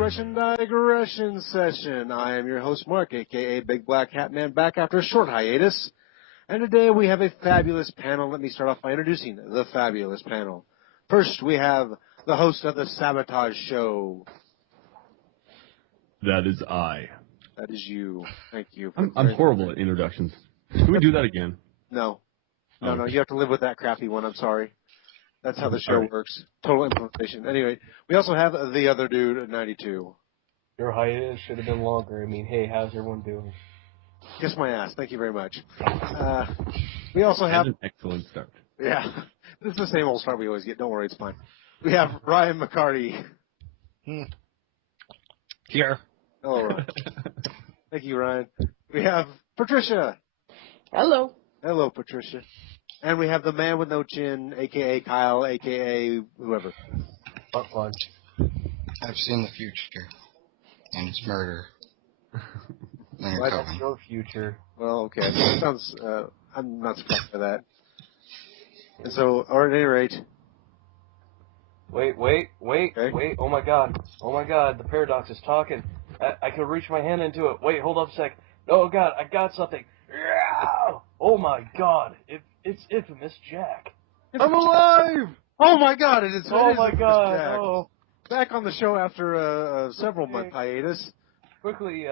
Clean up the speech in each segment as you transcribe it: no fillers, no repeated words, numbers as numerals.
Digression session. I am your host, Mark, a.k.a. Big Black Hat Man, back after a short hiatus. And today we have a fabulous panel. Let me start off by introducing the fabulous panel. First, we have the host of the Sabotage Show. That is I. That is you. Thank you. I'm horrible at introductions. Can we do that again? No. Oh. No, you have to live with that crappy one. I'm sorry. That's how the show works. Total implementation. Anyway, we also have the other dude at 92. Your hiatus should have been longer. I mean, hey, how's everyone doing? Kiss my ass. Thank you very much. We also have... That's an excellent start. Yeah. This is the same old start we always get. Don't worry, it's fine. We have Ryan McCarty. Here. Hello, Ryan. Thank you, Ryan. We have Patricia. Hello. Hello, Patricia. And we have the man with no chin, a.k.a. Kyle, a.k.a. whoever. Butt punch. I've seen the future, and it's murder. Right up your future. Well, okay. That sounds, I'm not surprised by that. And so, or at any rate... Wait. Okay. Oh my god, the paradox is talking. I can reach my hand into it. Wait, hold up a sec. Oh god, I got something. Oh my god, it's infamous Jack. I'm alive! Oh my god, it is. Oh my god, Jack. oh. Back on the show after a several-month hiatus. Quickly,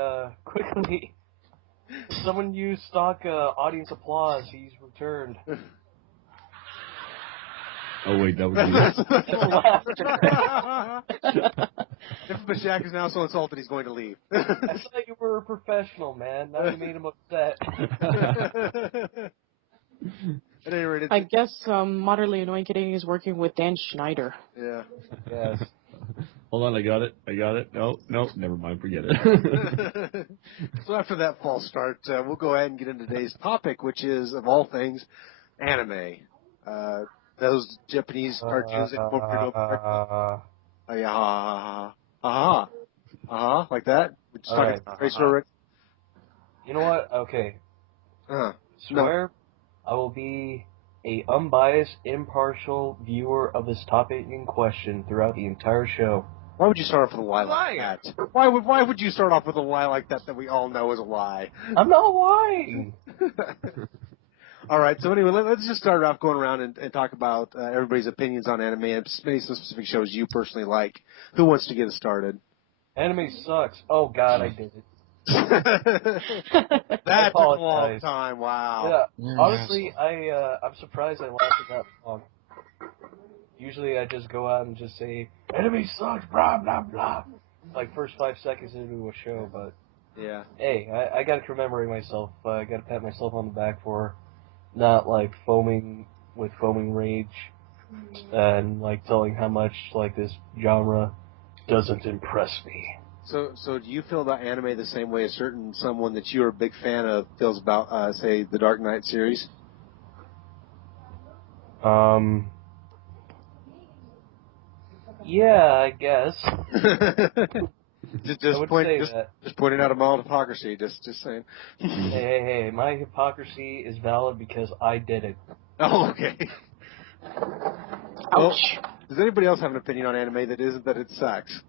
someone use stock audience applause. He's returned. Oh, wait, that was Infamous Jack is now so insulted he's going to leave. I thought you were a professional, man. Now you made him upset. At any rate, I guess Moderately Annoying Kidding is working with Dan Schneider. Yeah. Yes. Hold on, I got it. No, never mind, forget it. So after that false start, we'll go ahead and get into today's topic, which is, of all things, anime. Those Japanese cartoons that come over like that. We're just talking Right. You know what? Okay. Swear, No. I will be a unbiased, impartial viewer of this topic in question throughout the entire show. Why would you start off with a lie like that? Why would you start off with a lie like that we all know is a lie? I'm not lying. All right, so anyway, let's just start off going around and talk about everybody's opinions on anime and maybe some specific shows you personally like. Who wants to get us started? Anime sucks. Oh god, I did it. That took a long time. Wow. Yeah. Honestly, I'm surprised I lasted that long. Usually I just go out and just say, anime sucks, blah, blah, blah. Like first 5 seconds into a show, but... Yeah. Hey, I gotta commemorate myself. I gotta pat myself on the back for not, like, foaming with foaming rage and, like, telling how much, like, this genre doesn't impress me. So do you feel about anime the same way someone that you're a big fan of feels about, say, the Dark Knight series? Yeah, I guess. just pointing out a mild hypocrisy. Just saying. Hey! My hypocrisy is valid because I did it. Oh, okay. Ouch. Well, does anybody else have an opinion on anime that isn't that it sucks?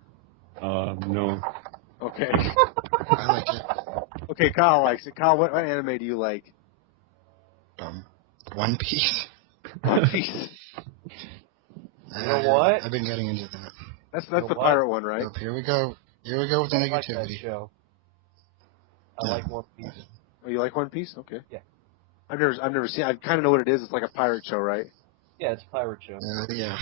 No. Okay. I like it. Okay, Kyle likes it. Kyle, what anime do you like? One Piece. One Piece. You know what? I've been getting into that. That's the pirate one, right? Oh, here we go with the I like that negativity. show. I like One Piece. Oh, you like One Piece? Okay. Yeah. I've never seen. I kind of know what it is. It's like a pirate show, right? Yeah, it's a pirate show. Yeah.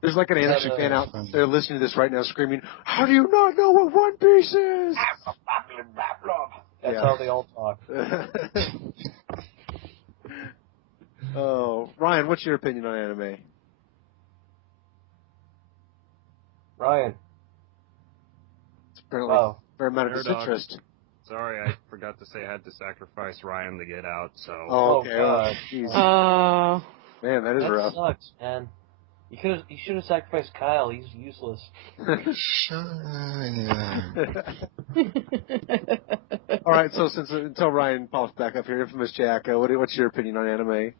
There's like an anime fan out there listening to this right now, screaming, "How do you not know what One Piece is?" That's how they all talk. Oh, Ryan, what's your opinion on anime? Ryan. It's apparently a fair amount of Paradox. disinterest. Sorry, I forgot to say I had to sacrifice Ryan to get out, so... Oh, okay. God. Jeez. Man, that is that rough. sucks, man. You should have sacrificed Kyle. He's useless. All right, so until Ryan pops back up here, Infamous Jack, what's your opinion on anime?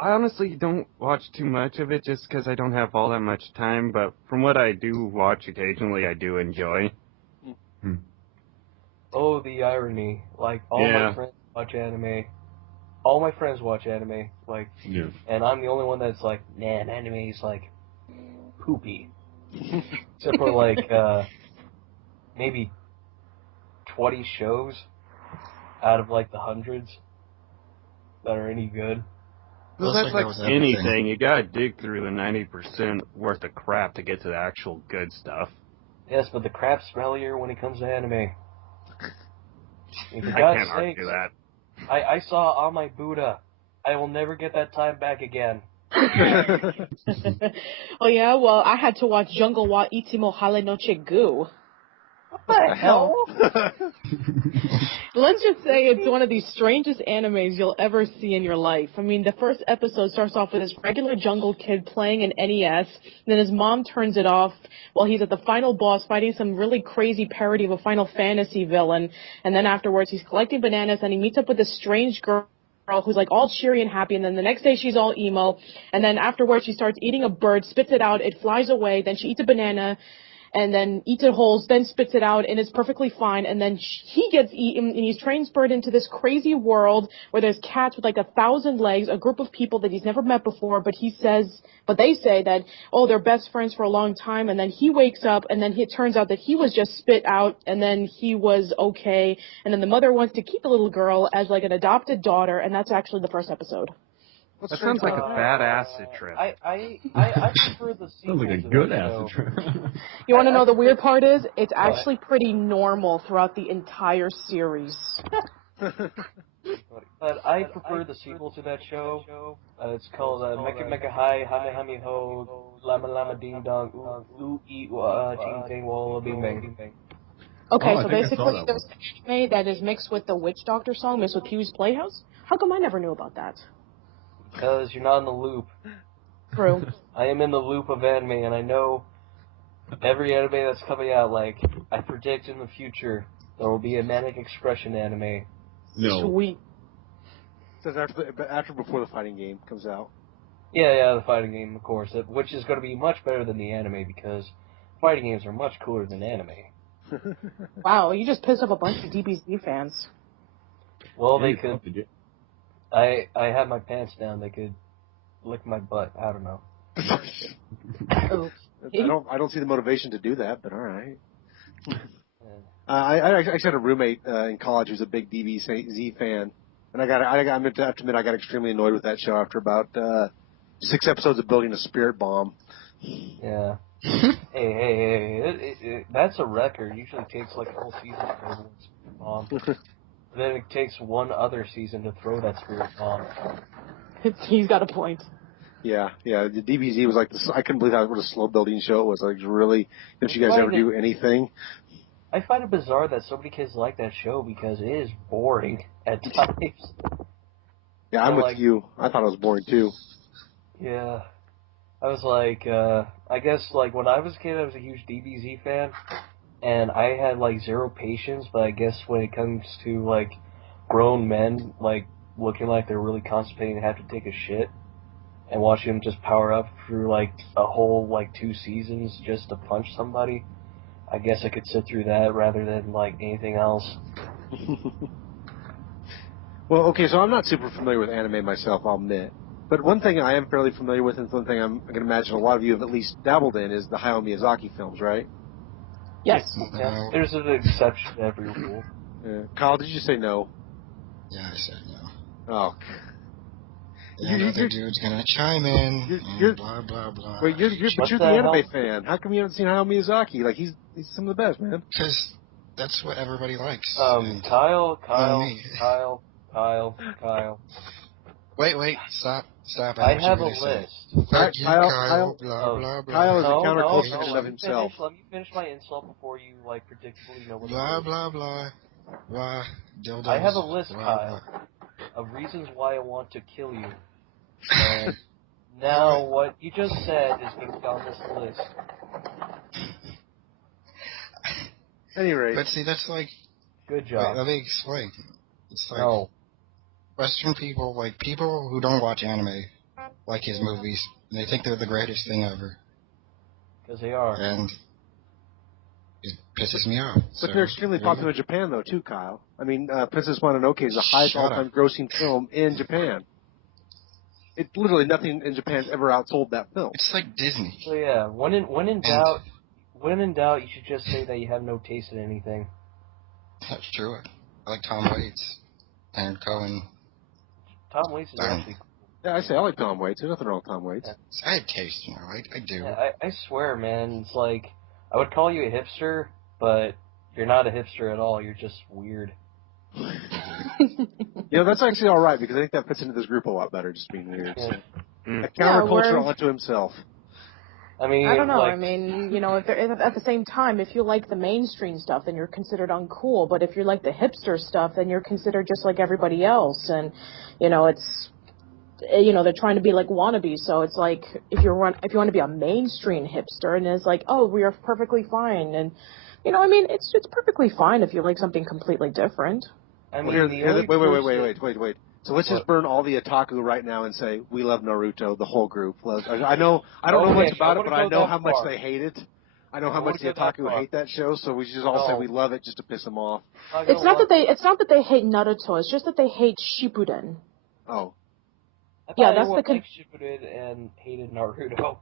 I honestly don't watch too much of it just because I don't have all that much time, but from what I do watch occasionally, I do enjoy. Oh, the irony. Like, all my friends watch anime. All my friends watch anime. Like, and I'm the only one that's like, man, anime is like poopy. Except for like, maybe 20 shows out of like the hundreds that are any good. Well, Feels that's like like that was everything. anything. You gotta dig through the 90% worth of crap to get to the actual good stuff. Yes, but the crap's smellier when it comes to anime. For I God's can't sakes, argue that. I saw On My Buddha. I will never get that time back again. Oh yeah, well I had to watch Jungle wa Itimo Hale Noche Gu. What the hell? Let's just say it's one of the strangest animes you'll ever see in your life. I mean, the first episode starts off with this regular jungle kid playing an NES, then his mom turns it off while he's at the final boss fighting some really crazy parody of a Final Fantasy villain, and then afterwards he's collecting bananas and he meets up with this strange girl who's like all cheery and happy, and then the next day she's all emo, and then afterwards she starts eating a bird, spits it out, it flies away, then she eats a banana, and then eats it whole, then spits it out, and it's perfectly fine, and then he gets eaten, and he's transferred into this crazy world where there's cats with like 1,000 legs, a group of people that he's never met before, but they say that, oh, they're best friends for a long time, and then he wakes up, and then it turns out that he was just spit out, and then he was okay, and then the mother wants to keep the little girl as like an adopted daughter, and that's actually the first episode. That sounds like a bad acid trip. I prefer the sequel Sounds like a to good that acid show. trip. You want to know the weird part is? It's actually pretty normal throughout the entire series. But I prefer the sequel to that show. It's called Mecha Mecha Hi, Hame Hame Ho, Lama Lama Ding Dong, Ooh Ee Ting Ting Walla Bing Bang. Okay, Oh, I so think I saw basically that there's an anime that is mixed with the Witch Doctor song, mixed with Pee-wee's Playhouse. How come I never knew about that? Because you're not in the loop. True. I am in the loop of anime, and I know every anime that's coming out. Like, I predict in the future there will be a Manic Expression anime. No. Sweet. Says after before the fighting game comes out. Yeah, the fighting game, of course, which is going to be much better than the anime because fighting games are much cooler than anime. Wow, you just pissed off a bunch of DBZ fans. Well, Yeah, they you could. probably did. I had my pants down. They could lick my butt. I don't know. Oh. I don't see the motivation to do that, but all right. I actually had a roommate in college who's a big DBZ fan, and I have to admit I got extremely annoyed with that show after about 6 episodes of building a spirit bomb. Yeah. Hey, that's a record. Usually takes like a whole season to build one spirit bomb. Then it takes one other season to throw that spirit bomb. He's got a point. Yeah. The DBZ was like this. I couldn't believe what a slow building show it was. Like, really, don't you guys ever do anything? I find it bizarre that so many kids like that show because it is boring at times. Yeah, I'm with you. I thought it was boring too. Yeah. I was like, I guess, like, when I was a kid, I was a huge DBZ fan, and I had, like, zero patience, but I guess when it comes to, like, grown men, like, looking like they're really constipating and have to take a shit, and watching them just power up through, like, a whole, like, 2 seasons just to punch somebody, I guess I could sit through that rather than, like, anything else. Well, okay, so I'm not super familiar with anime myself, I'll admit. But one thing I am fairly familiar with, and one thing I'm going to imagine a lot of you have at least dabbled in, is the Hayao Miyazaki films, right? Yes. Yeah, there's an exception to every rule. Yeah. Kyle, did you say no? Yeah, I said no. Oh. Yeah, another dude's gonna chime in and blah blah blah. Wait, you're the anime fan. How come you haven't seen Hayao Miyazaki? Like, he's some of the best, man. Because that's what everybody likes. Kyle. Wait, stop. I have a list. Fuck you, Kyle, blah, Oh, blah, blah. Kyle is a No, counterculture of let me himself. Let me finish my insult before you, like, predictably know what Blah, it is. blah, blah. Blah, dildos. I have a list, blah, Kyle, blah. of reasons why I want to kill you. And now what you just said is being on this list. At any rate. But see, that's like... Good Wait, job. let me explain. It's like... No. Western people, like, people who don't watch anime like his movies. And they think they're the greatest thing ever. Because they are. And it pisses me off. But they're extremely popular in Japan, though, too, Kyle. I mean, Princess Mononoke is the highest all-time grossing film in Japan. It literally nothing in Japan's ever outsold that film. It's like Disney. So yeah, when in doubt, you should just say that you have no taste in anything. That's true. I like Tom Waits and Cohen. Tom Waits is actually cool. Yeah, I say I like Tom Waits. There's nothing wrong with Tom Waits. I have taste, you know. I do. Yeah, I swear, man. It's like I would call you a hipster, but you're not a hipster at all. You're just weird. That's actually all right because I think that fits into this group a lot better, just being weird. So. A counterculture whereas- unto himself. I mean, I don't know. like, I mean, if at the same time, if you like the mainstream stuff, then you're considered uncool. But if you like the hipster stuff, then you're considered just like everybody else. And, it's, they're trying to be like wannabes. So it's like if you want to be a mainstream hipster, and it's like, oh, we are perfectly fine. And, it's perfectly fine if you like something completely different. I mean, Wait. So let's just burn all the otaku right now and say we love Naruto, the whole group. I don't know much about it, but I know how much they hate it. I know how much the otaku hate that show, so we should just all say we love it just to piss them off. It's not that they hate Naruto. It's just that they hate Shippuden. Oh. Yeah, that's the like Shippuden and hated Naruto.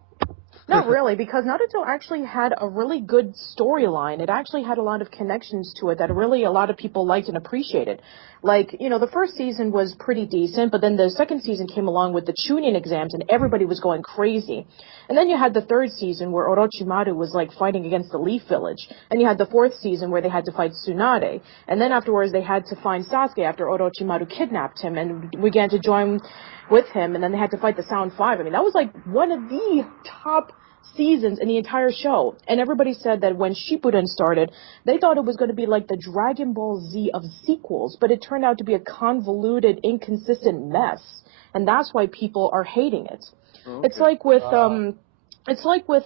Not really, because Naruto actually had a really good storyline. It actually had a lot of connections to it that really a lot of people liked and appreciated. Like, the first season was pretty decent, but then the second season came along with the Chunin exams and everybody was going crazy. And then you had the third season where Orochimaru was like fighting against the Leaf Village. And you had the fourth season where they had to fight Tsunade. And then afterwards they had to find Sasuke after Orochimaru kidnapped him and began to join with him, and then they had to fight the Sound Five. I mean, that was like one of the top seasons in the entire show. And everybody said that when Shippuden started, they thought it was going to be like the Dragon Ball Z of sequels, but it turned out to be a convoluted, inconsistent mess. And that's why people are hating it. Okay. It's like with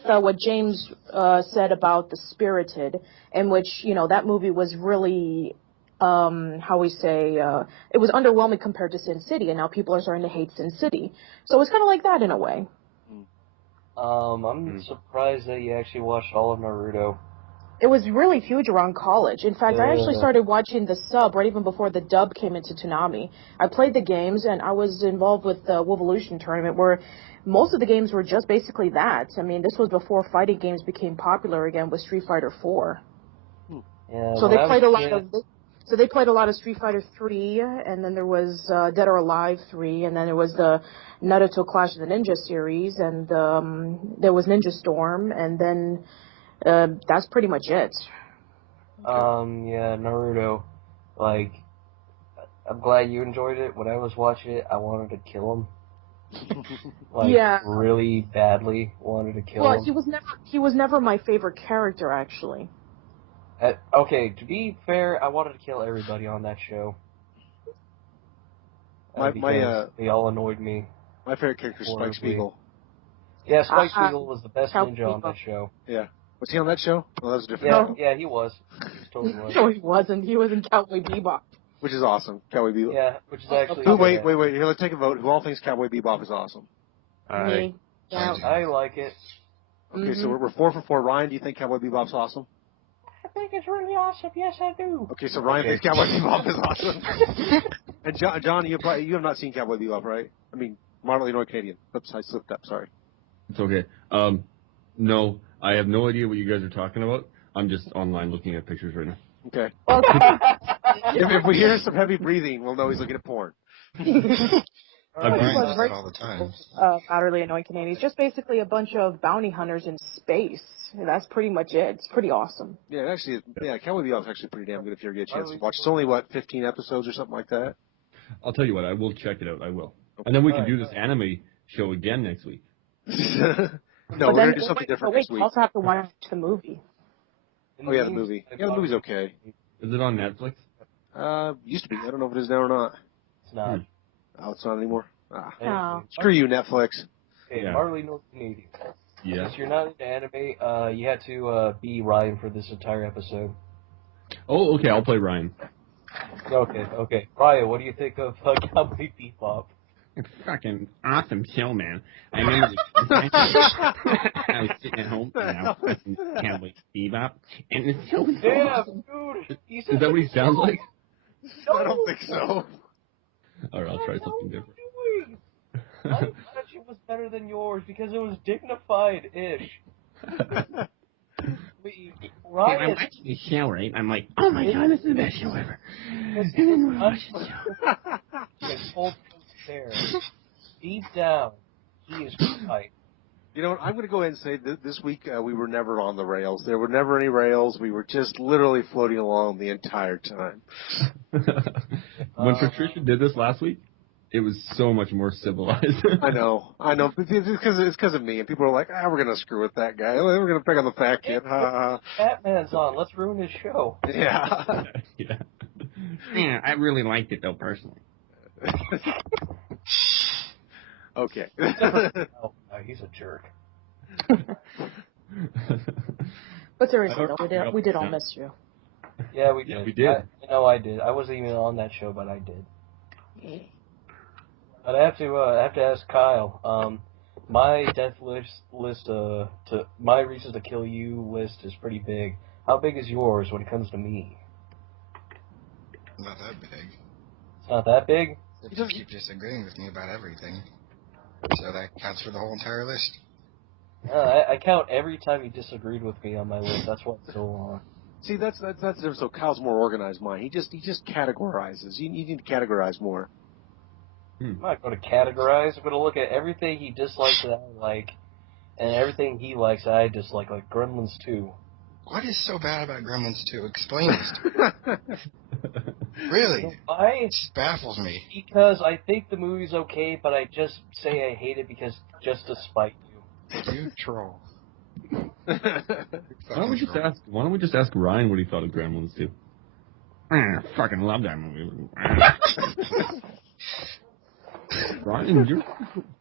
what James said about The Spirited, in which, that movie was really it was underwhelming compared to Sin City, and now people are starting to hate Sin City. So it's kind of like that in a way. I'm surprised that you actually watched all of Naruto. It was really huge around college. In fact, I actually started watching the sub right even before the dub came into Toonami. I played the games, and I was involved with the Wovolution tournament, where most of the games were just basically that. I mean, this was before fighting games became popular again with Street Fighter 4. Yeah, so they played a lot of... So they played a lot of Street Fighter 3, and then there was Dead or Alive 3, and then there was the Naruto Clash of the Ninja series, and there was Ninja Storm, and then that's pretty much it. Yeah, Naruto. Like, I'm glad you enjoyed it. When I was watching it, I wanted to kill him. Really badly wanted to kill him. Well, he was never my favorite character, actually. Okay, to be fair, I wanted to kill everybody on that show. They all annoyed me. My favorite character is Spike Spiegel. Yeah, Spike Spiegel was the best ninja on that show. Yeah. Was he on that show? Well, that was a different show. Yeah, he was. He totally was. No, he wasn't. He was in Cowboy Bebop. Which is awesome. Cowboy Bebop. Yeah, which is actually... Wait. Here, let's take a vote. Who all thinks Cowboy Bebop is awesome? Me. Yeah. I like it. Okay, so we're 4 for 4. Ryan, do you think Cowboy Bebop's awesome? I think it's really awesome. Yes, I do. Okay, so Ryan thinks Cowboy Bebop is awesome. And John, you have not seen Cowboy Bebop, right? I mean, Marley Illinois Canadian. Oops, I slipped up. Sorry. It's okay. No, I have no idea what you guys are talking about. I'm just online looking at pictures right now. Okay. If we hear some heavy breathing, we'll know he's looking at porn. Brian does that all the time. Utterly annoying Canadians. Just basically a bunch of bounty hunters in space. That's pretty much it. It's pretty awesome. Yeah, Cowboy Bebop's actually pretty damn good if you ever get a chance to watch. It's only, 15 episodes or something like that? I'll tell you what, I will check it out. I will. And then we can do this anime show again next week. No, we're going to do something different next week. You also have to watch the movie. Oh, yeah, the movie. Yeah, the movie's okay. Is it on Netflix? Used to be. I don't know if it is now or not. It's not. Oh, it's not anymore? No. Screw you, Netflix. Okay, Marley North Canadian. Yeah. Since you're not into anime, you had to be Ryan for this entire episode. Oh, okay, I'll play Ryan. Okay. Ryan, what do you think of Cowboy Bebop? fucking awesome show, man. I remember I was sitting at home and I was watching Cowboy Bebop, and it's so Yeah, awesome. dude. Is that what he sounds like? I don't think so. All right, I'll try something different. My impression was better than yours because it was dignified-ish. I'm watching the show, right? I'm like, oh my god, this is the best show ever. And then we're watching the show. Full there. Deep down, he is right. You know what? I'm going to go ahead and say that this week we were never on the rails. There were never any rails. We were just literally floating along the entire time. When Patricia did this last week, it was so much more civilized. I know. But it's because of me. And people are like, we're going to screw with that guy. We're going to pick on the fat kid. Batman's on. Let's ruin his show. Yeah. Yeah, I really liked it, though, personally. Okay. Oh, he's a jerk. But seriously, though, we did all miss you. Yeah, we did. Yeah, we did. I did. I wasn't even on that show, but I did. But I have to ask Kyle. My death list to my reasons to kill you list is pretty big. How big is yours when it comes to me? Not that big. It's not that big. You just keep disagreeing with me about everything. So that counts for the whole entire list. I count every time you disagreed with me on my list. That's why it's so long. See, that's so Kyle's more organized mind. He just categorizes. You need to categorize more. I'm not going to categorize. I'm going to look at everything he dislikes that I like, and everything he likes that I dislike, like Gremlins 2. What is so bad about Gremlins 2? Explain this to me. Really? Why? It just baffles me. Because I think the movie's okay, but I just say I hate it because just to spite you. You troll. Why don't we just ask Ryan what he thought of Gremlins 2? I fucking love that movie. Ryan, you're...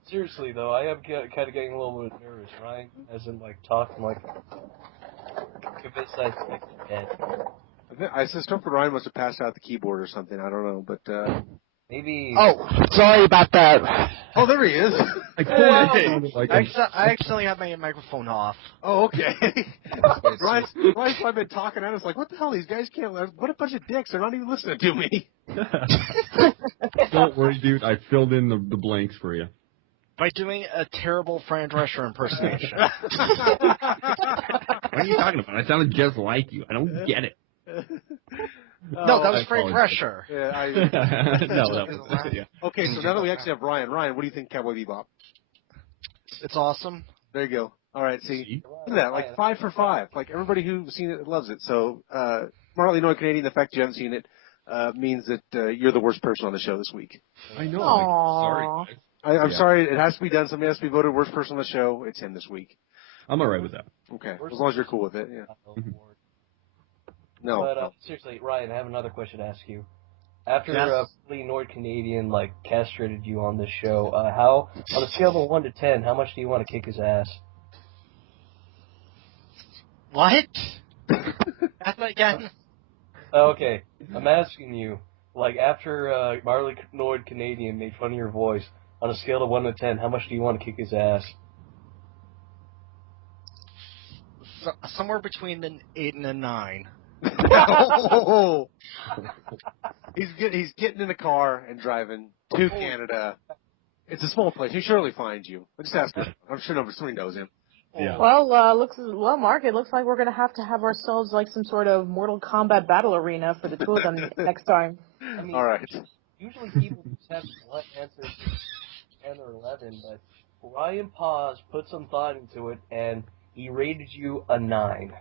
Seriously, though, I am kind of getting a little bit nervous, right? As in, like, talking like... convinced I think he's dead. I suspect Ryan must have passed out the keyboard or something. I don't know, but... Maybe... Oh, sorry about that. Oh, there he is. I accidentally had my microphone off. Oh, okay. Ryan's probably been talking at us like, what the hell? These guys can't... What a bunch of dicks. They're not even listening to me. Don't worry, dude. I filled in the blanks for you. By doing a terrible Fran Drescher impersonation. What are you talking about? I sounded just like you. I don't get it. No, that was Fran Drescher. Yeah, No, that was yeah. Okay, so now that we actually have Ryan, what do you think Cowboy Bebop? It's awesome. There you go. All right, see? Look at that, like 5 for 5. Like, everybody who's seen it loves it. So, Marley Noy Canadian, the fact you haven't seen it means that you're the worst person on the show this week. I know. Aww. Sorry. I'm sorry, it has to be done. Somebody has to be voted worst person on the show. It's him this week. I'm all right with that. Okay, as long as you're cool with it, yeah. No. But seriously, Ryan, I have another question to ask you. After Lee Nord Canadian like castrated you on this show, how on a scale of 1 to 10, how much do you want to kick his ass? What? Ask that again. Okay, I'm asking you. Like after Marley Nord Canadian made fun of your voice, on a scale of 1 to 10, how much do you want to kick his ass? Somewhere between an 8 and a 9. Oh. He's getting in the car and driving to Canada. It's a small place. He surely finds you. Just ask him. I'm sure somebody knows him. Yeah. Well, Mark, it looks like we're gonna have ourselves like some sort of Mortal Kombat battle arena for the two of them next time. I mean, All right. Usually people just have blunt answers 10 or 11, but Ryan Paz put some thought into it, and he rated you a 9.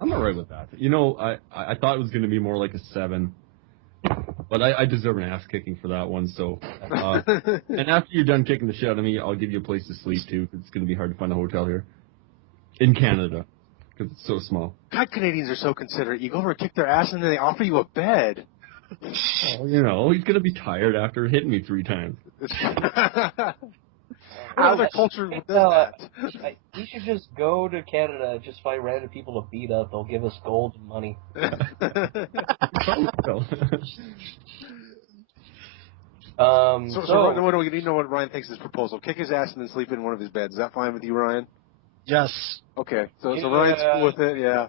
I'm all right with that. You know, I thought it was going to be more like a 7, but I deserve an ass kicking for that one. So, and after you're done kicking the shit out of me, I'll give you a place to sleep too. Cause it's going to be hard to find a hotel here in Canada because it's so small. God, Canadians are so considerate. You go over and kick their ass, and then they offer you a bed. Oh, you know, he's going to be tired after hitting me 3 times. How other culture would do that? We should just go to Canada and just find random people to beat up. They'll give us gold and money. So what do we need to know what Ryan thinks of his proposal? Kick his ass and then sleep in one of his beds. Is that fine with you, Ryan? Yes. Okay. So Ryan's cool with it, yeah.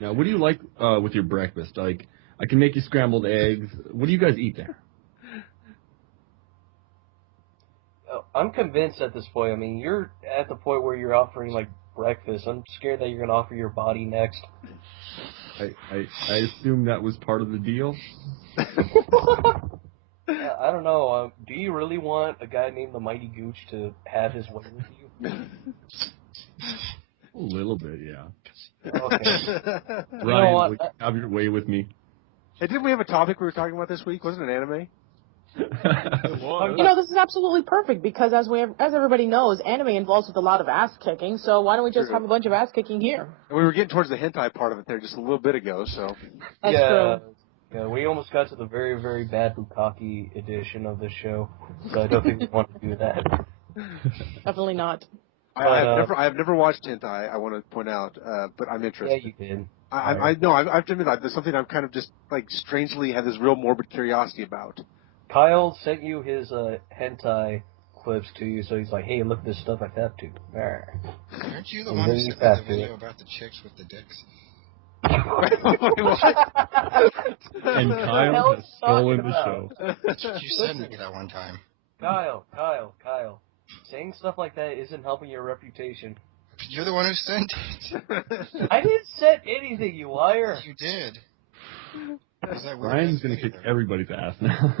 Now, what do you like with your breakfast? Like, I can make you scrambled eggs. What do you guys eat there? I'm convinced at this point. I mean, you're at the point where you're offering like breakfast. I'm scared that you're gonna offer your body next. I assume that was part of the deal. I don't know. Do you really want a guy named the Mighty Gooch to have his way with you? A little bit, yeah. Okay. Ryan, would you have your way with me? Hey, didn't we have a topic we were talking about this week? Wasn't it anime? This is absolutely perfect because as everybody knows, anime involves with a lot of ass kicking. So why don't we just have a bunch of ass kicking here? And we were getting towards the hentai part of it there just a little bit ago, so. That's true. Yeah, we almost got to the very, very bad Bukkake edition of the show, so I don't think we want to do that. Definitely not. I've never watched hentai. I want to point out, but I'm interested. Yeah, you did. I know. I have to admit that there's something I'm kind of just like strangely had this real morbid curiosity about. Kyle sent you his hentai clips to you, so he's like, "Hey, look at this stuff I tapped to." Aren't you the one who sent me the video about the chicks with the dicks? And Kyle has stolen the show. That's what you said to me that one time. Kyle. Saying stuff like that isn't helping your reputation. You're the one who sent it. I didn't send anything, you liar. You did. Ryan's gonna kick everybody's ass now.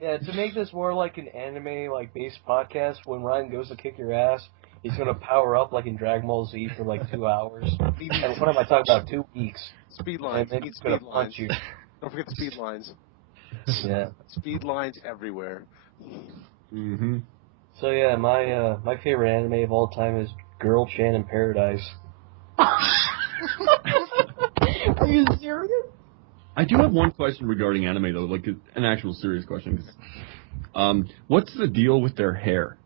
Yeah, to make this more like an anime based podcast, when Ryan goes to kick your ass, he's gonna power up like in Dragon Ball Z for like 2 hours. And what am I talking about? 2 weeks. Speed lines. And then he's gonna punch you. Don't forget the speed lines. Yeah. Speed lines everywhere. Mm-hmm. So yeah, my favorite anime of all time is Girl Chan in Paradise. Are you serious? I do have one question regarding anime though, like an actual serious question. What's the deal with their hair?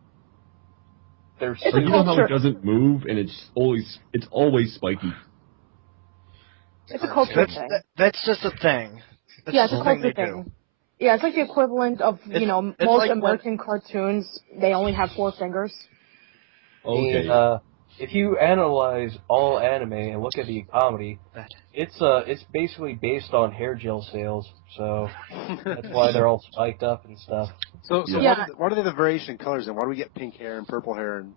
It's Like, a you know how culture. it doesn't move and it's always spiky. It's a culture That's, thing. that's just a thing. That's Yeah, it's just a culture they do. thing. Yeah, it's like the equivalent of, It's most like when- American cartoons, they only have 4 fingers. Okay. And, if you analyze all anime and look at the comedy, it's basically based on hair gel sales, so that's why they're all spiked up and stuff. So Yeah. what are the variation in colors then? Why do we get pink hair and purple hair and?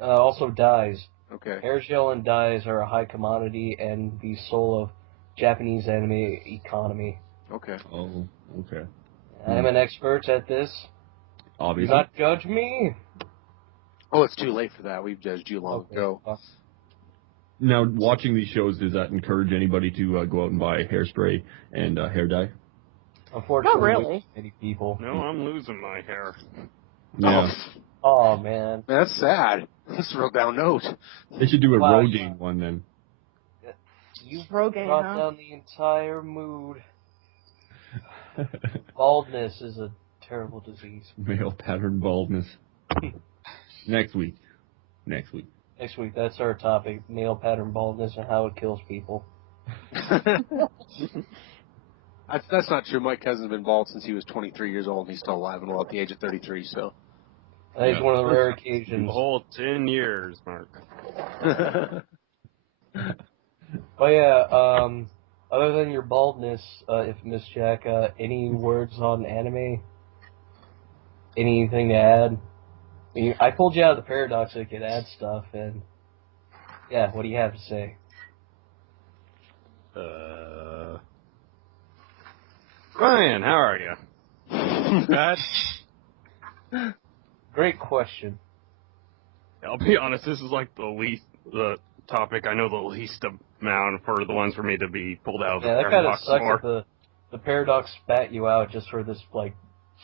Also dyes. Okay. Hair gel and dyes are a high commodity and the soul of Japanese anime economy. Okay. Oh, okay. I'm an expert at this. Do Obviously. not judge me. Oh, it's too late for that. We've judged you long ago. Now, watching these shows, does that encourage anybody to go out and buy hairspray and hair dye? Unfortunately, Not really. many people. No, I'm losing my hair. Yeah. Oh man. That's sad. That's a real down note. They should do a Wow, Rogaine one then. You Rogaine, brought huh? down the entire mood. Baldness is a terrible disease. Male pattern baldness. Next week. Next week, that's our topic: male pattern baldness and how it kills people. That's not true. My cousin's been bald since he was 23 years old, and he's still alive and well at the age of 33. So. That is one of the rare occasions. The whole 10 years, Mark. But yeah, other than your baldness, if Miss Jack, any words on anime? Anything to add? I pulled you out of the paradox so you could add stuff, and yeah, what do you have to say? Ryan, how are you? Bad? Great question. I'll be honest, this is like the topic I know the least amount for the ones for me to be pulled out of the Yeah, that kind of paradox sucks for. that the paradox spat you out just for this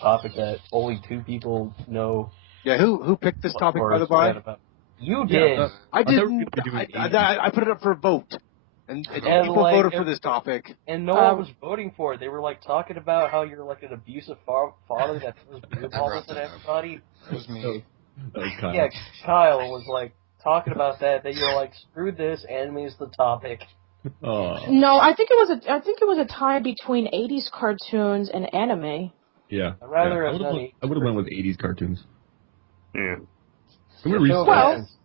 topic that only 2 people know. Yeah, who picked this topic, or by the is by? mad about. You did. I thought we were didn't. gonna be doing I put it up for a vote, and people like, voted for this topic. And no one was voting for it. They were talking about how you're like an abusive father that throws beer bottles at everybody. It was me. That was Kyle. Yeah, Kyle was talking about that. That you're screw this, anime is the topic. No, I think it was a tie between 80s cartoons and anime. Yeah. I'd rather I have done would have went with 80s cartoons. Yeah. Can we Show restart? hands.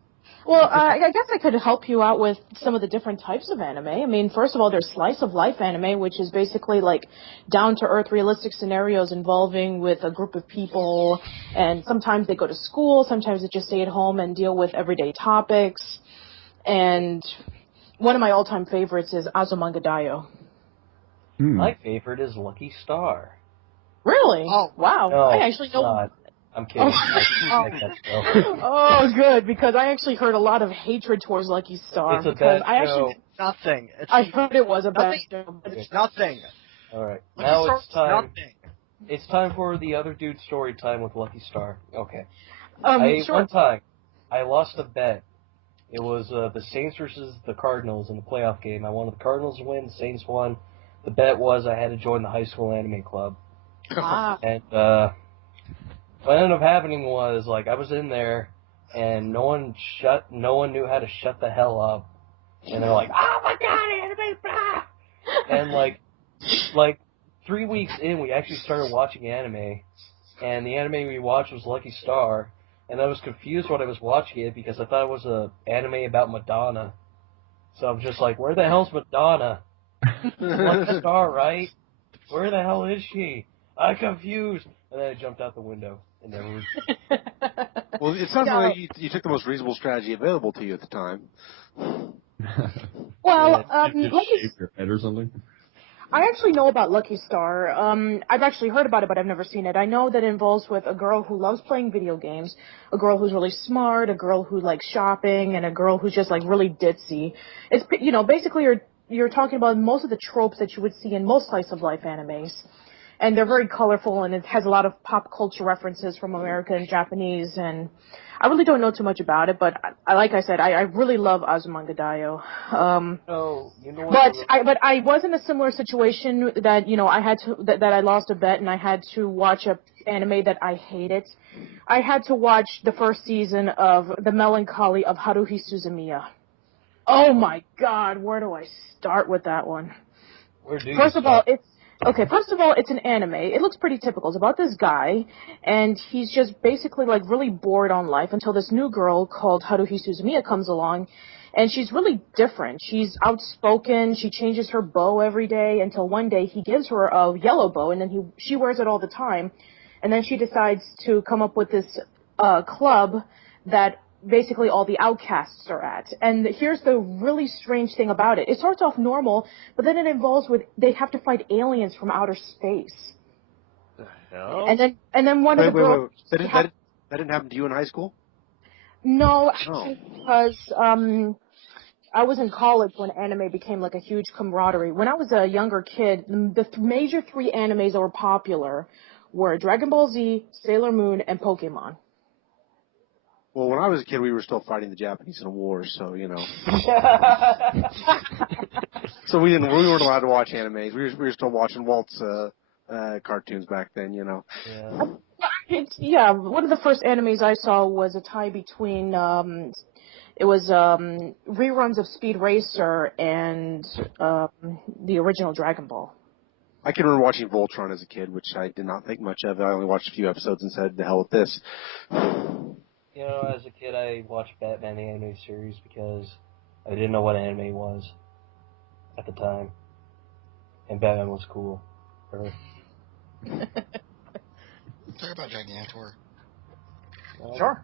Well, I guess I could help you out with some of the different types of anime. I mean, first of all, there's slice of life anime, which is basically like down to earth, realistic scenarios involving with a group of people, and sometimes they go to school, sometimes they just stay at home and deal with everyday topics. And one of my all-time favorites is Azumanga Daioh. My favorite is Lucky Star. Really? Oh. Wow. No, I actually it's know. not. I'm kidding. I like that show. Oh, good, because I actually heard a lot of hatred towards Lucky Star. It's a because bad I show. actually, Nothing. I heard it was a bad Nothing. show. But It's nothing. All right, Lucky now Star it's time. Nothing. It's time for the other dude story time with Lucky Star. Okay. sure. One time, I lost a bet. It was the Saints versus the Cardinals in the playoff game. I wanted the Cardinals to win. The Saints won. The bet was I had to join the high school anime club. Ah. And what ended up happening was, like, I was in there, and no one knew how to shut the hell up. And they're like, "Oh my god, anime!" Blah! And like 3 weeks in, we actually started watching anime, and the anime we watched was Lucky Star. And I was confused when I was watching it because I thought it was a anime about Madonna. So I'm just like, where the hell's Madonna? Lucky Star, right? Where the hell is she? I'm confused. And then I jumped out the window and never was. Well, it sounds like you took the most reasonable strategy available to you at the time. Well, Just shave your head or something? I actually know about Lucky Star. I've actually heard about it, but I've never seen it. I know that it involves with a girl who loves playing video games, a girl who's really smart, a girl who likes shopping, and a girl who's just like really ditzy. It's, you know, basically you're talking about most of the tropes that you would see in most slice of life animes. And they're very colorful, and it has a lot of pop culture references from American and Japanese, and I really don't know too much about it, but like I said, I really love Azumanga Daioh. You know what? But I was in a similar situation that, you know, I had to, that I lost a bet and I had to watch a anime that I hated. I had to watch the first season of The Melancholy of Haruhi Suzumiya. Oh my god, where do I start with that one? First of all, it's an anime. It looks pretty typical. It's about this guy, and he's just basically like really bored on life until this new girl called Haruhi Suzumiya comes along, and she's really different. She's outspoken. She changes her bow every day until one day he gives her a yellow bow, and then she wears it all the time. And then she decides to come up with this club that basically all the outcasts are at. And here's the really strange thing about it. It starts off normal, but then it involves with they have to fight aliens from outer space. The hell? And then one of the girls. That didn't happen to you in high school? No, actually, because I was in college when anime became like a huge camaraderie. When I was a younger kid, the major three animes that were popular were Dragon Ball Z, Sailor Moon, and Pokemon. Well, when I was a kid, we were still fighting the Japanese in a war, so, you know. So we weren't allowed to watch animes. We were still watching Walt's cartoons back then, you know. Yeah. One of the first animes I saw was a tie between reruns of Speed Racer and the original Dragon Ball. I can remember watching Voltron as a kid, which I did not think much of. I only watched a few episodes and said, the hell with this. You know, as a kid, I watched Batman the anime series because I didn't know what anime was at the time, and Batman was cool. Talk about Gigantor. Sure.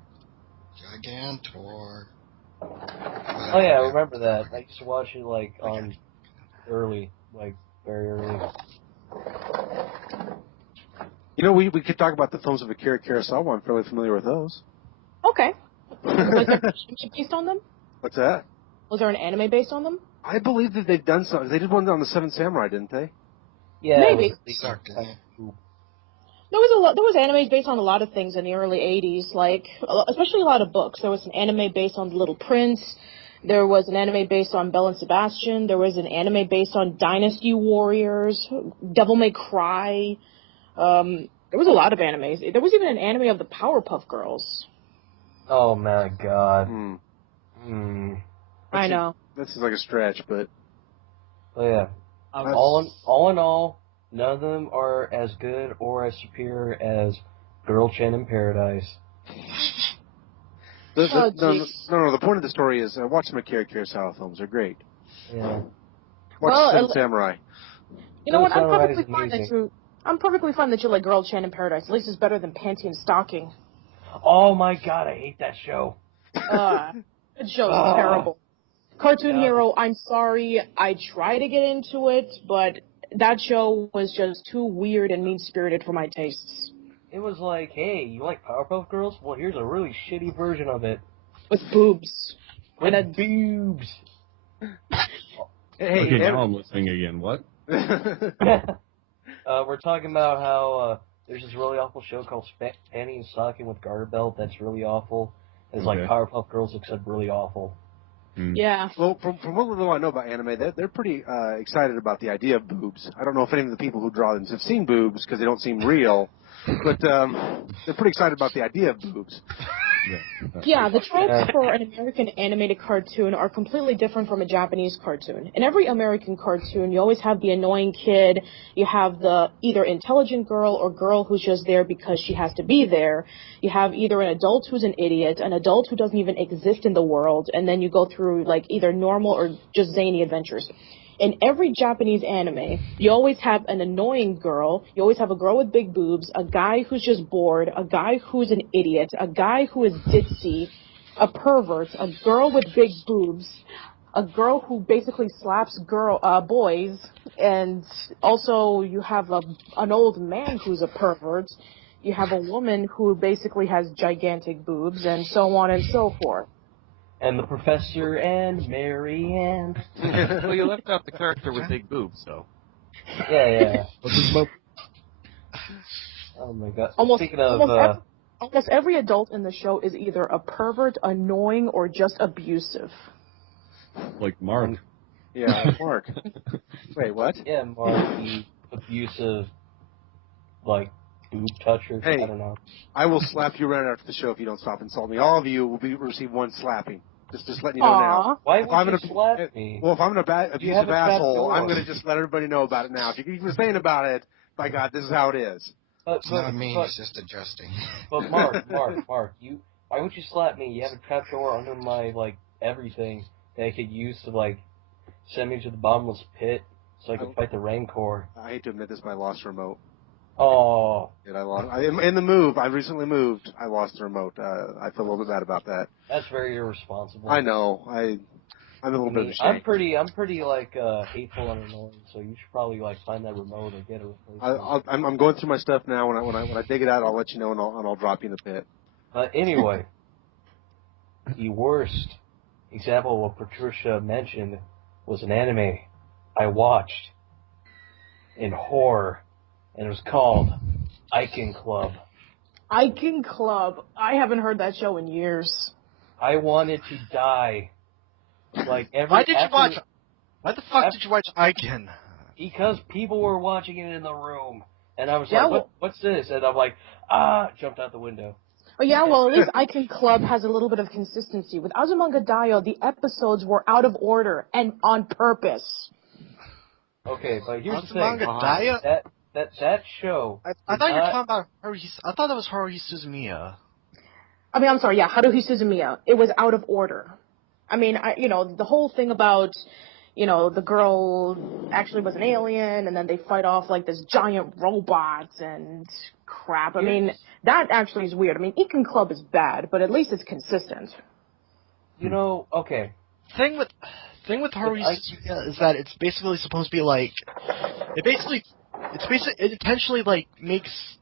Gigantor. Oh yeah, I remember that. I used to watch it like very early. You know, we could talk about the films of Akira Kurosawa. I'm fairly familiar with those. Okay. Was there an anime based on them? What's that? Was there an anime based on them? I believe that they've done something. They did one on the Seven Samurai, didn't they? Yeah, Maybe. Sucked, didn't it? There was anime based on a lot of things in the early 80s, like, especially a lot of books. There was an anime based on The Little Prince. There was an anime based on Belle and Sebastian. There was an anime based on Dynasty Warriors, Devil May Cry. There was a lot of animes. There was even an anime of the Powerpuff Girls. Oh my god. I know. This is like a stretch, but... But yeah, That's- all in all, none of them are as good or as superior as Girl Chen in Paradise. No, jeez. the point of the story is watch some Akira Kurosawa films. They're great. Yeah. Watch Well, Seven Samurai. You know what? I'm Sunrise perfectly is fine that amazing. I'm perfectly fine that you like Girl Chan in Paradise. At least it's better than Panty and Stocking. Oh my god, I hate that show. That show's Ah. terrible. Cartoon Yeah. Hero, I'm sorry. I try to get into it, but that show was just too weird and mean-spirited for my tastes. It was like, hey, you like Powerpuff Girls? Well, here's a really shitty version of it. With boobs. With And boobs. Hey, Okay, now I'm listening again. What? We're talking about how there's this really awful show called Panty and Stocking with Garter Belt that's really awful. It's like Okay. Powerpuff Girls except really awful. Yeah. Well, from what little I know about anime, they're pretty excited about the idea of boobs. I don't know if any of the people who draw them have seen boobs because they don't seem real, but they're pretty excited about the idea of boobs. Yeah, the tropes for an American animated cartoon are completely different from a Japanese cartoon. In every American cartoon, you always have the annoying kid, you have the either intelligent girl or girl who's just there because she has to be there. You have either an adult who's an idiot, an adult who doesn't even exist in the world, and then you go through like either normal or just zany adventures. In every Japanese anime, you always have an annoying girl, you always have a girl with big boobs, a guy who's just bored, a guy who's an idiot, a guy who is ditzy, a pervert, a girl with big boobs, a girl who basically slaps boys, and also you have an old man who's a pervert, you have a woman who basically has gigantic boobs, and so on and so forth. And the Professor and Mary Ann. Well, you left out the character with big boobs, though. Yeah. What's this about? Oh my god. Almost, Speaking of, almost every adult in the show is either a pervert, annoying, or just abusive. Like Mark. Yeah, Mark. Wait, what? yeah, Mark, the abusive, like, boob toucher. Hey. I don't know. I will slap you right after the show if you don't stop insulting me. All of you will receive one slapping. Just letting you know now. Aww. Why If would I'm you gonna- slap me? Well, if I'm an You have abusive a trap asshole, door. I'm going to just let everybody know about it now. If you keep saying about it, by God, this is how it is. But, It's not me, it's just adjusting. but Mark, why would you slap me? You have a trapdoor under my, like, everything that I could use to, like, send me to the bottomless pit so I could fight the Rancor. I hate to admit this, but I lost the remote. Oh, And in the move, I recently moved. I lost the remote. I feel a little bit bad about that. that's very irresponsible. I know. I'm a little bit ashamed. I'm pretty like hateful and annoying. So you should probably like find that remote or get a replacement. I'm going through my stuff now. When I dig it out, I'll let you know, and I'll drop you in the pit. But anyway, the worst example of what Patricia mentioned was an anime I watched in horror, and it was called Icon Club. Icon Club. I haven't heard that show in years. I wanted to die. Like Why the fuck did you watch Icon? Because people were watching it in the room, and I was Yeah, like, "What's this?" And I'm like, jumped out the window. Oh yeah, well at least Icon Club has a little bit of consistency. With Azumanga Daioh, the episodes were out of order and on purpose. Okay, but here's the thing. Azumanga Daioh? That show. I thought you were talking about I thought that was Haruhi Suzumiya. I mean, I'm sorry, yeah, Haruhi Suzumiya. It was out of order. I mean, the whole thing about, the girl actually was an alien, and then they fight off, like, this giant robot and crap. I mean, that actually is weird. I mean, Icon Club is bad, but at least it's consistent. Okay. Thing with Haruhi Suzumiya is that it's basically supposed to be like, it intentionally like makes.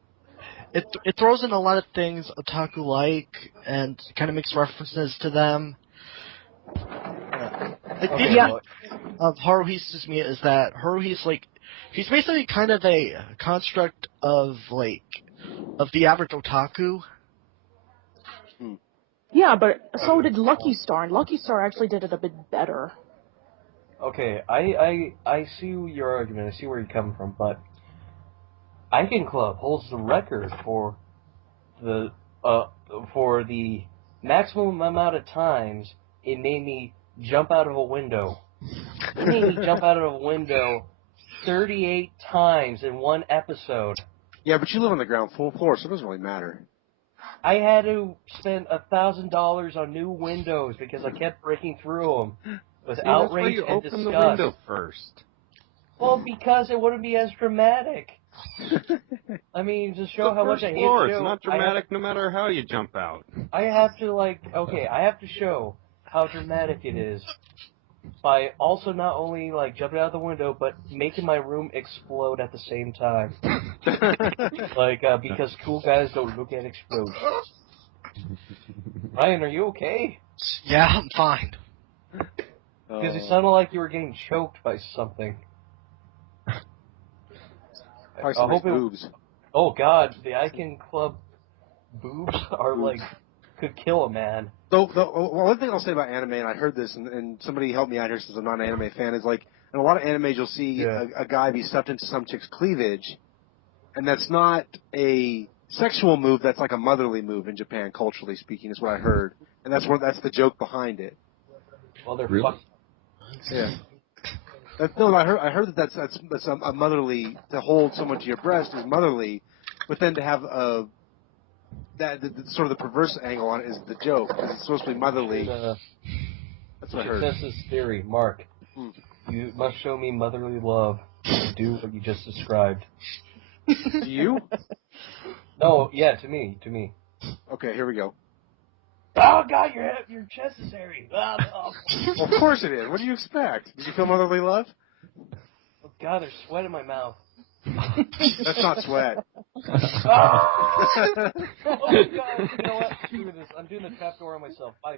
It throws in a lot of things otaku like and kind of makes references to them. Of Haruhi Suzumiya is that Haruhi's like, he's basically kind of a construct of the average otaku. Yeah, but so did Lucky Star, and Lucky Star actually did it a bit better. Okay, I see your argument. I see where you're coming from, but Icon Club holds the record for the maximum amount of times it made me jump out of a window. They made me jump out of a window 38 times in one episode. Yeah, but you live on the ground floor, so it doesn't really matter. I had to spend $1,000 on new windows because I kept breaking through them with See, that's why outrage you and open disgust. the window first. Well, because it wouldn't be as dramatic. I mean, to show how much I hate the show, It's not dramatic no matter how you jump out. I have to, I have to show how dramatic it is by also not only, jumping out the window, but making my room explode at the same time. Because cool guys don't look at explosions. Ryan, are you okay? Yeah, I'm fine. Because it sounded like you were getting choked by something. Probably some nice boobs. Oh God, the Icon Club boobs are could kill a man. Well, one thing I'll say about anime, and I heard this, and somebody helped me out here since I'm not an anime fan, is in a lot of animes you'll see a guy be stuffed into some chick's cleavage, and that's not a sexual move, that's like a motherly move in Japan, culturally speaking, is what I heard. And that's the joke behind it. Well, they're Really? Yeah. I heard that's a motherly, to hold someone to your breast is motherly, but then to have sort of the perverse angle on it is the joke, because it's supposed to be motherly. That's what I heard. Consensus theory, Mark. You must show me motherly love to do what you just described. To you? No, yeah, to me. Okay, here we go. Oh God, your chest is hairy. Oh, Well, of course it is. What do you expect? Did you feel motherly love? oh God, there's sweat in my mouth. That's not sweat. Oh God, you know what? Screw this. I'm doing the trapdoor on myself. Bye.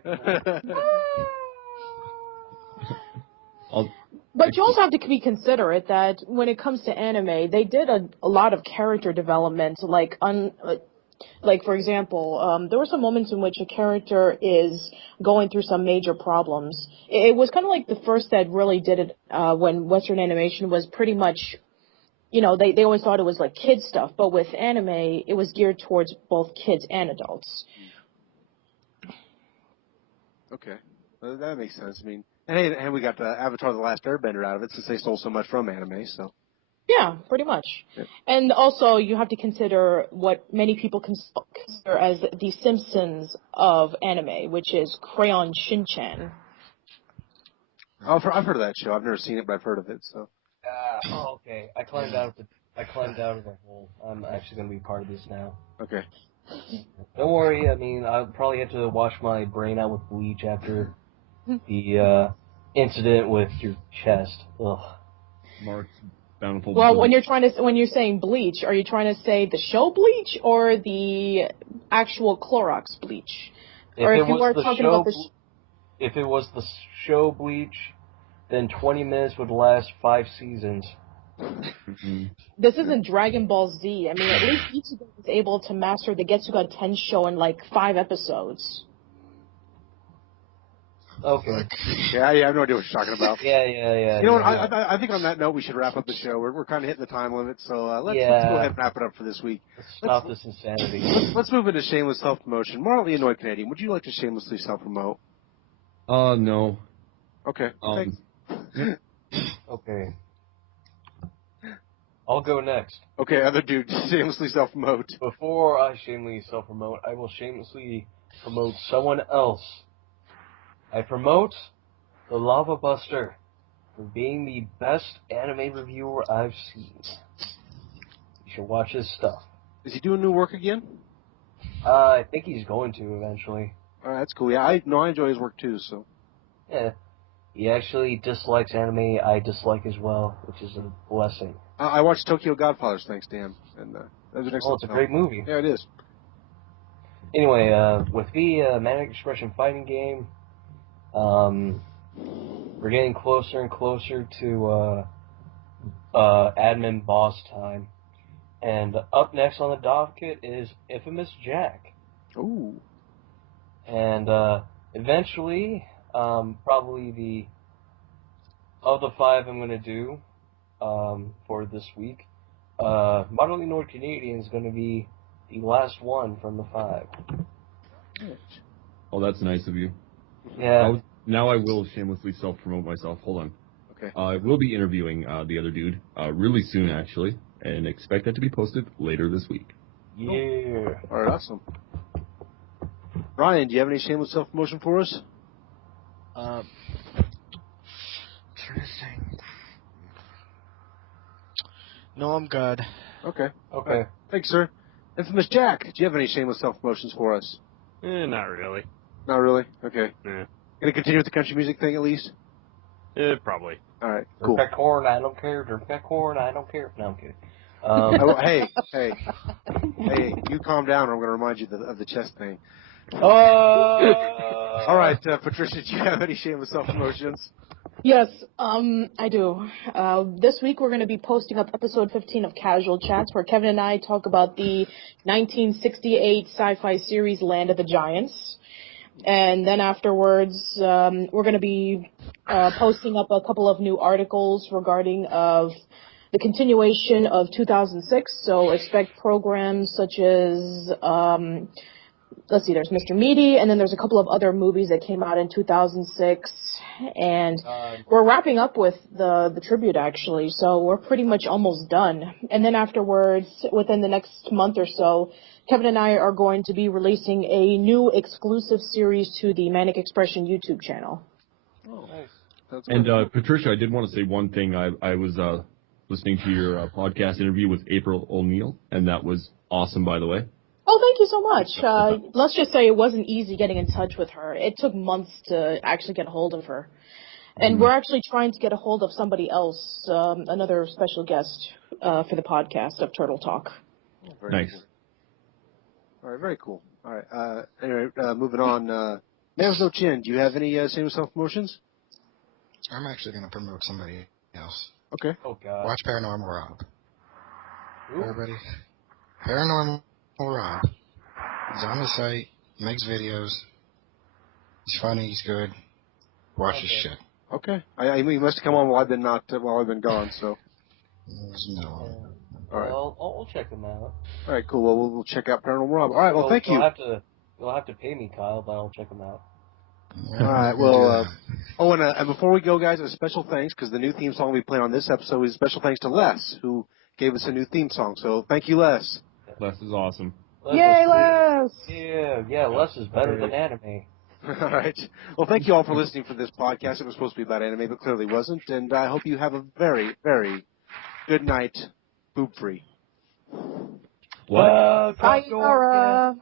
But you also have to be considerate that when it comes to anime, they did a lot of character development, like, for example, there were some moments in which a character is going through some major problems. It was kind of like the first that really did it when Western animation was pretty much, they always thought it was like kid stuff, but with anime, it was geared towards both kids and adults. Okay. Well, that makes sense. I mean, and we got Avatar: The Last Airbender out of it since they stole so much from anime, so. Yeah, pretty much. Yeah. And also, you have to consider what many people consider as the Simpsons of anime, which is Crayon Shin-chan. I've heard of that show. I've never seen it, but I've heard of it. So. Okay. I climbed out of the hole. I'm actually going to be part of this now. Okay. Don't worry. I mean, I'll probably have to wash my brain out with bleach after the incident with your chest. Ugh. Mark's bountiful. Well, when you're saying bleach, are you trying to say the show bleach or the actual Clorox bleach? If it was the show bleach, then 20 minutes would last 5 seasons. This isn't Dragon Ball Z. I mean, at least Ichigo was able to master the Getsuga 10 show in 5 episodes. Okay. Yeah, I have no idea what you're talking about. Yeah. You know what? I think on that note, we should wrap up the show. We're kind of hitting the time limit, so let's go ahead and wrap it up for this week. Let's stop this insanity. Let's move into shameless self-promotion. Morally annoyed Canadian, would you like to shamelessly self-promote? No. Okay. Thanks. Okay. I'll go next. Okay, other dude, shamelessly self-promote. Before I shamelessly self-promote, I will shamelessly promote someone else. I promote the Lava Buster for being the best anime reviewer I've seen. You should watch his stuff. Is he doing new work again? I think he's going to eventually. Alright, that's cool. Yeah, I enjoy his work too, so. Yeah. He actually dislikes anime I dislike as well, which is a blessing. I watched Tokyo Godfathers, thanks to him. And that was an excellent it's a great movie. Yeah, it is. Anyway, with the Manic Expression fighting game, we're getting closer and closer to admin boss time. And up next on the docket is Infamous Jack. Ooh. And eventually, probably of the 5 I'm going to do for this week, Moderately Nord Canadian is going to be the last one from the 5. Oh, that's nice of you. Yeah. Now I will shamelessly self-promote myself. Hold on. Okay. I will be interviewing the other dude really soon, actually, and expect that to be posted later this week. Yeah. All right, awesome. Ryan, do you have any shameless self-promotion for us? Trying to think. No, I'm good. Okay. Okay. Thanks, sir. Infamous Jack, do you have any shameless self-promotions for us? Not really. Not really? Okay. Yeah. Gonna continue with the country music thing at least? Probably. All right, Drink cool. that corn, I don't care. Drink that corn, I don't care. No, I'm kidding. Hey, you calm down or I'm going to remind you of the chest thing. All All right, Patricia, do you have any shameless self-promotions? Yes, I do. This week we're going to be posting up episode 15 of Casual Chats, where Kevin and I talk about the 1968 sci-fi series Land of the Giants. And then afterwards, we're going to be posting up a couple of new articles regarding of the continuation of 2006. So expect programs such as, let's see, there's Mr. Meaty, and then there's a couple of other movies that came out in 2006. And we're wrapping up with the tribute, actually, so we're pretty much almost done. And then afterwards, within the next month or so, Kevin and I are going to be releasing a new exclusive series to the Manic Expression YouTube channel. Oh, nice. That's And good. Patricia, I did want to say one thing. I was listening to your podcast interview with April O'Neil, and that was awesome, by the way. Oh, thank you so much. Let's just say it wasn't easy getting in touch with her. It took months to actually get a hold of her. And we're actually trying to get a hold of somebody else, another special guest for the podcast of Turtle Talk. Oh, very Nice. Cool. All right, very cool. All right, anyway, moving on. Nails No Chin, do you have any shameless self-promotions? I'm actually going to promote somebody else. Okay. Oh, God. Watch Paranormal Rob. Ooh. Everybody. Paranormal Rob. He's on the site, makes videos. He's funny, he's good. Watch his shit. Okay. He must have come on while I've been gone, so. No. All right. Well, I'll check them out. All right, cool. Well, we'll check out Paranormal Rob. All right, well, thank you. You'll have to pay me, Kyle, but I'll check them out. All right, well, and before we go, guys, a special thanks, because the new theme song we play on this episode is a special thanks to Les, who gave us a new theme song. So thank you, Les. Les is awesome. Yay, Les! Yeah, Les is better than anime. All right. Well, thank you all for listening for this podcast. It was supposed to be about anime, but clearly wasn't. And I hope you have a very, very good night, boob-free. What? Sayonara!